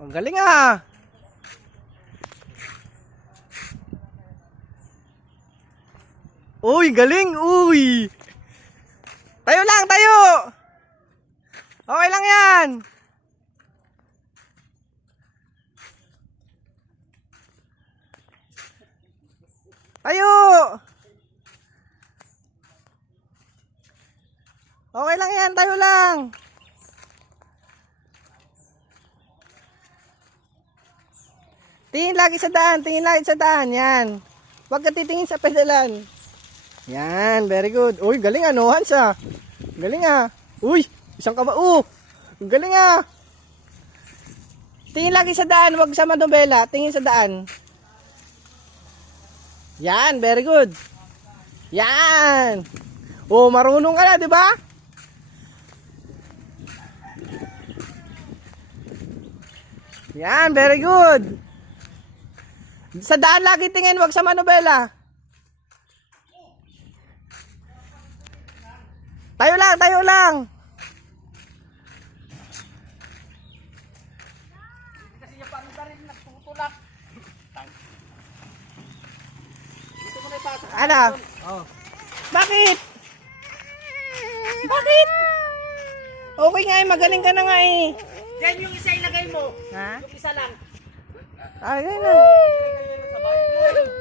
Ang galing ah. Uy, galing. Uy. Tayo lang, tayo. Okay lang yan. Tayo. Okay lang yan, tayo lang. Tingin lagi sa daan, tingin lagi sa daan. Yan. Huwag ka titingin sa pedalan. Yan, very good. Uy, galing ah, no, Hans ah. Galing ah. Uy, isang kaba. Galing ah. Tingin lagi sa daan, huwag sa manobela. Tingin sa daan. Yan, very good. Yan. Oh, marunong ka na, di ba? Yan, very good. Sa daan lagi tingin, wag sa manobela. Tayo lang, tayo lang. Kasi yung panuda rin nagtutulak. Dito mo na ipasok. Ano? Oh. Bakit? Bakit? Okay nga eh, magaling ka na nga eh. Yan yung isa ilagay mo. Ha? Yung isa lang. Ay, ganun. Ilagay mo sa bahay.